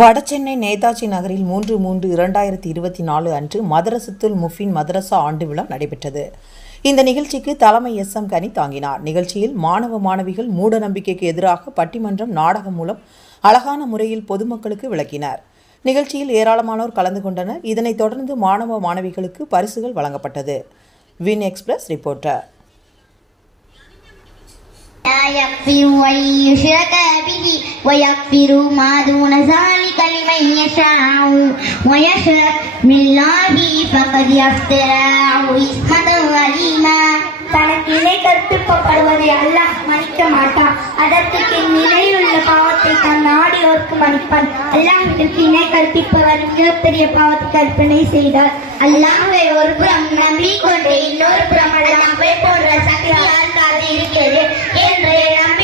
வடசென்னை நேதாஜி நகரில் 3/3/2024 அன்று மதரசத்துல் முஃபின் மதரசா ஆண்டு விழா நடைபெற்றது. இந்த நிகழ்ச்சிக்கு தலைமை எஸ்.எம். கனி தாங்கினார். நிகழ்ச்சியில் மாணவ மாணவிகள் மூட நம்பிக்கைக்கு எதிராக பட்டிமன்றம், நாடகம் மூலம் அழகான முறையில் பொதுமக்களுக்கு விளக்கினர். நிகழ்ச்சியில் ஏராளமானோர் கலந்து கொண்டனர். இதனைத் தொடர்ந்து மாணவ மாணவிகளுக்கு பரிசுகள் வழங்கப்பட்டது. Win express reporter. لا يغفر أن يشرك به ويغفر ما دون ذلك لمن يشاء ويشرك بالله فقد افترى إثما عظيما. தனக்கு இணை கற்பிக்கப்படுவதை அல்லாஹ் மன்னிக்க மாட்டான். அதற்கு நிலையுள்ள பாவத்தை தன் நாடியோருக்கு மன்னிப்பான். அல்லாஹ்விற்கு இணை கற்பிப்பவர் மிகப்பெரிய பாவத்தை கற்பனை செய்தார். அல்லாஹ்வை ஒரு புறம் நம்பிக்கொண்டு இன்னொரு புறம் அல்லாஹ்வை போன்ற சக்தி யாருக்காக இருக்கிறது என்று நம்பி